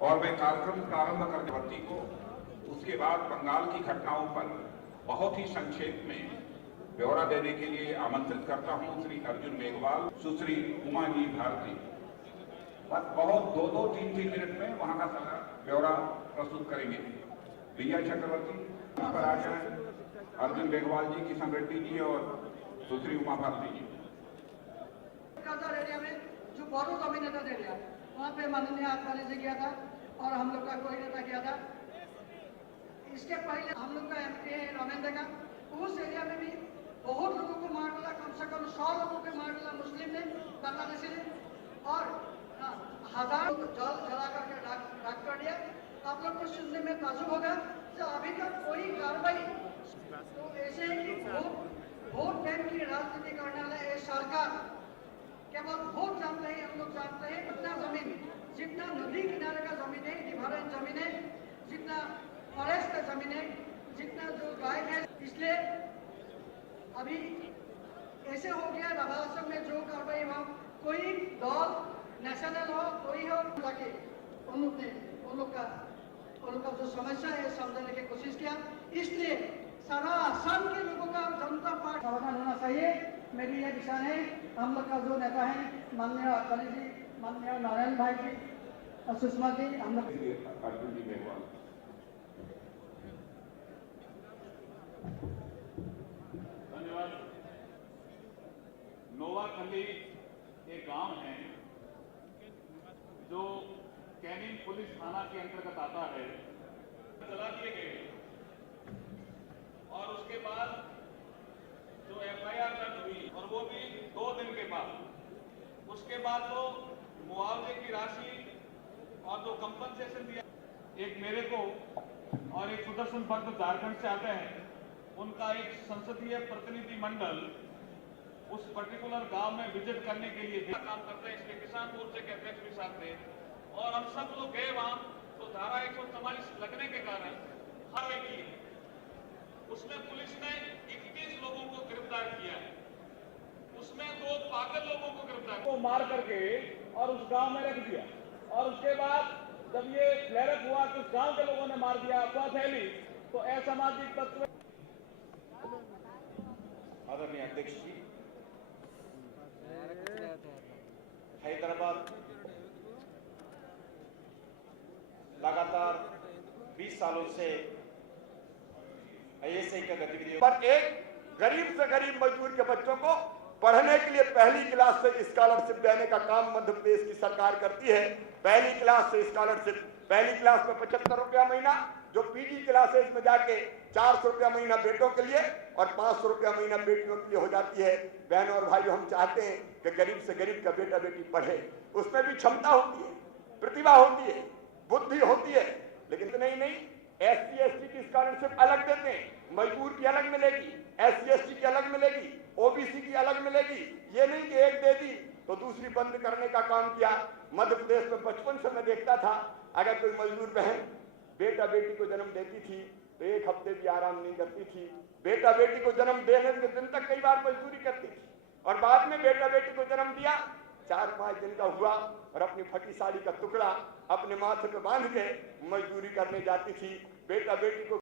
और मैं कार्यक्रम प्रारंभ करने व्यक्ति को उसके बाद बंगाल की घटनाओं पर बहुत ही संक्षेप में ब्यौरा देने के लिए आमंत्रित करता हूं श्री अर्जुन मेघवाल, सुश्री उमा जी भारती। बस बहुत 2-3 मिनट में वहां का सारा ब्यौरा प्रस्तुत करेंगे। भैया चक्रवर्ती पर आ जाए, अर्जुन मेघवाल जी, किशन रेड्डी जी और सुश्री उमा भारती जी। एरिया में जो बहुत डोमिनेटेड एरिया, वहाँ पे माननीय आत्मानी जी गया था और हम लोग का कोई नेता गया था। इसके पहले हम लोग का MP रामेंद्र का उस एरिया में भी बहुत लोगों को मार डाला, कम से कम 100 लोगों को मार डाला मुस्लिम ने, बांग्लादेशी ने, और हजारों जल जला करके राख कर दिया। आप लोग को सुनने में ताजुब होगा कि अभी तक कोई कार्रवाई, तो ऐसे है कि वोट बैंक की राजनीति करने वाला ये सरकार केवल वोट जानते हैं। हम लोग जानते हैं कितना जमीन, जितना नदी किनारे का जमीन है, डिफरेंट जमीन है, जितना फॉरेस्ट का जमीन है, जितना जो गाय है, इसलिए अभी ऐसे हो गया रवासम में जो कार्रवाई वहाँ कोई दल नेशनल हो कोई हो ताकि उन लोग का जो समस्या है समझने की कोशिश किया। इसलिए सारा असम के लोगों का जनता पार्टी सावधान होना चाहिए। मेरी यह दिशा है। हम लोग का जो नेता है माननीय अकाली जी, माननीय नारायण भाई जी, सुषमा जी, हम लोग अर्जुन जी मेघवाल। धन्यवाद। नोवाखली एक गांव है जो कैनिंग पुलिस थाना के अंतर्गत आता है, जला दिए गए और उसके बाद जो FIR दर्ज हुई और वो भी 2 दिन के बाद, उसके बाद तो मुआवजे की राशि और जो कंपनसेशन दिया, एक मेरे को और एक सुदर्शन भक्त झारखंड से आते हैं, उनका एक संसदीय प्रतिनिधि मंडल उस पर्टिकुलर गांव में विजिट करने के लिए काम करते हैं। इसलिए किसान मोर्चे के अध्यक्ष भी साथ थे और हम सब लोग गए वहां। तो धारा 144 लगने के कारण कार्रवाई की, उसमें पुलिस ने 21 लोगों को गिरफ्तार किया, उसमें 2 पागल लोगों को गिरफ्तार को मार करके और उस गांव में रख दिया। और उसके बाद जब ये फ्लेयर अप हुआ कि उस गांव के लोगों ने मार दिया, अफवाह फैली, तो असामाजिक तत्व। आदरणीय अध्यक्ष जी, हैदराबाद लगातार 20 सालों से ऐसे का गतिविधियों पर एक गरीब से गरीब मजदूर के बच्चों को पढ़ने के लिए पहली क्लास से स्कॉलरशिप देने का काम मध्य प्रदेश की सरकार करती है। पहली क्लास से स्कॉलरशिप, पहली क्लास में 75 रुपया महीना, जो PG क्लासेस में जाके 400 रुपया महीना बेटों के लिए और 500 रुपया महीना बेटियों के लिए हो जाती है। बहनों और भाइयों, हम चाहते हैं कि गरीब से गरीब का बेटा बेटी पढ़े, उसमें भी क्षमता होती है, प्रतिभा होती है, बुद्धि होती है, लेकिन नहीं SC ST की स्कॉलरशिप अलग देते हैं, मजदूर की अलग मिलेगी, SC ST की अलग मिलेगी, OBC की अलग मिलेगी। ये नहीं कि एक दे दी तो दूसरी बंद करने का काम किया। मध्य प्रदेश में बचपन से मैं देखता था, अगर कोई मजदूर बहन बेटा बेटी को जन्म देती थी तो 1 हफ्ते भी आराम नहीं करती थी। बेटा बेटी को जन्म देने के दिन तक कई बार मजदूरी करती थी और बाद में बेटा बेटी को जन्म दिया, 4-5 दिन का हुआ और अपनी फटी साड़ी का टुकड़ा अपने माथे पे बांध के मजदूरी करने जाती थी। बेटा बेटी को